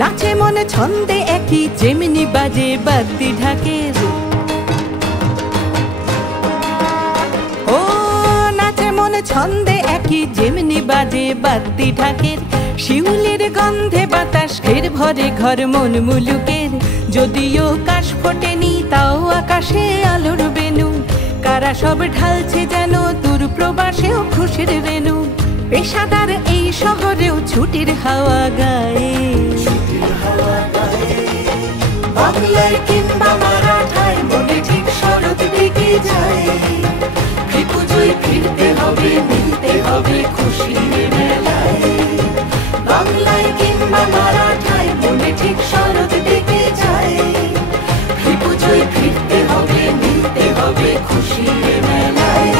নাচে মনে ছন্দে একই যেমনি বাজে বাদ্যি ঢাকের। ও নাচে মনে ছন্দে একই যেমনি বাজে বাদ্যি ঢাকের। শিউলির গন্ধে বাতাস ঘের ভরে ঘর মন মুলুকের। যদিও কাশ ফোটেনি তাও আকাশে আলোর বেনু। কারা সব ঢালছে যেন দূর প্রবাসেও খুশির রেণু। পেশাদার এই শহরেও ছুটির হাওয়া গায়ে। বাংলায় কিংবা মারাঠায় মনে ঠিক শরৎ ডেকে যায়। পুজোয় ফিরতে হবে, মিলতে হবে খুশির মেলায়। বাংলায় কিংবা মারাঠায় মনে ঠিক শরৎ ডেকে যায়। পুজোয় ফিরতে হবে, মিলতে হবে খুশির মেলায়।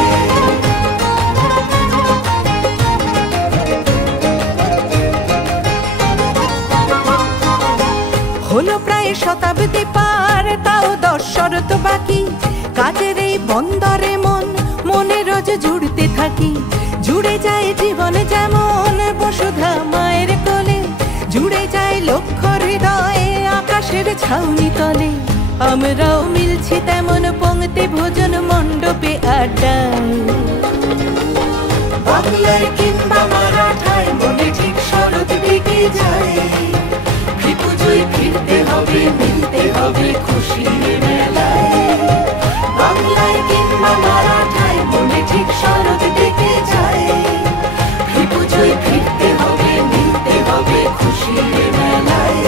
হলো প্রায় শতাব্দী পার, তাও 10 শরৎ বাকি। কাজের এই বন্দরে মন মনে রোজ জুড়তে থাকি। জুড়ে যায় জীবন যেমন বসুধা মায়ের কোলে। জুড়ে যায় লক্ষ্য হৃদয়ে আকাশের ছাউনি তলে। আমরাও মিলছি তেমন পংক্তি ভোজন মণ্ডপে আড্ডায়। বাংলায় কিংবা মারাঠায় মনে ঠিক শরৎ ডেকে যায়। পুজোয় ফিরতে হবে, মিলতে হবে খুশির মেলায়। বাংলায় কিংবা মারাঠায় মনে ঠিক শরৎ ডেকে যায়। পুজোয় ফিরতে হবে, মিলতে হবে খুশির মেলায়।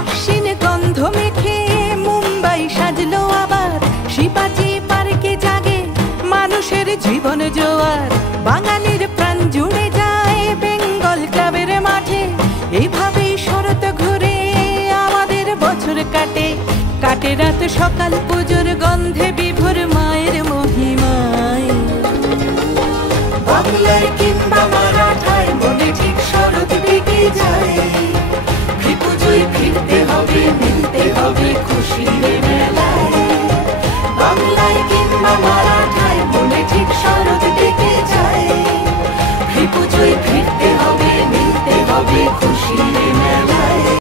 আশ্বিন গন্ধ মেখে মুম্বাই সাজলো আবার। শিবাজি পার্কে জাগে মানুষের জীবন জোয়ার। বাঙালির প্রাণ জুড়ে যায় বেঙ্গল ক্লাবের মাঠে। এইভাবেই শরৎ ঘুরে আমাদের বছর কাটে। কাটে রাত সকাল পুজোর গন্ধে বিভোর মায়ের মহিমায়। বাংলায়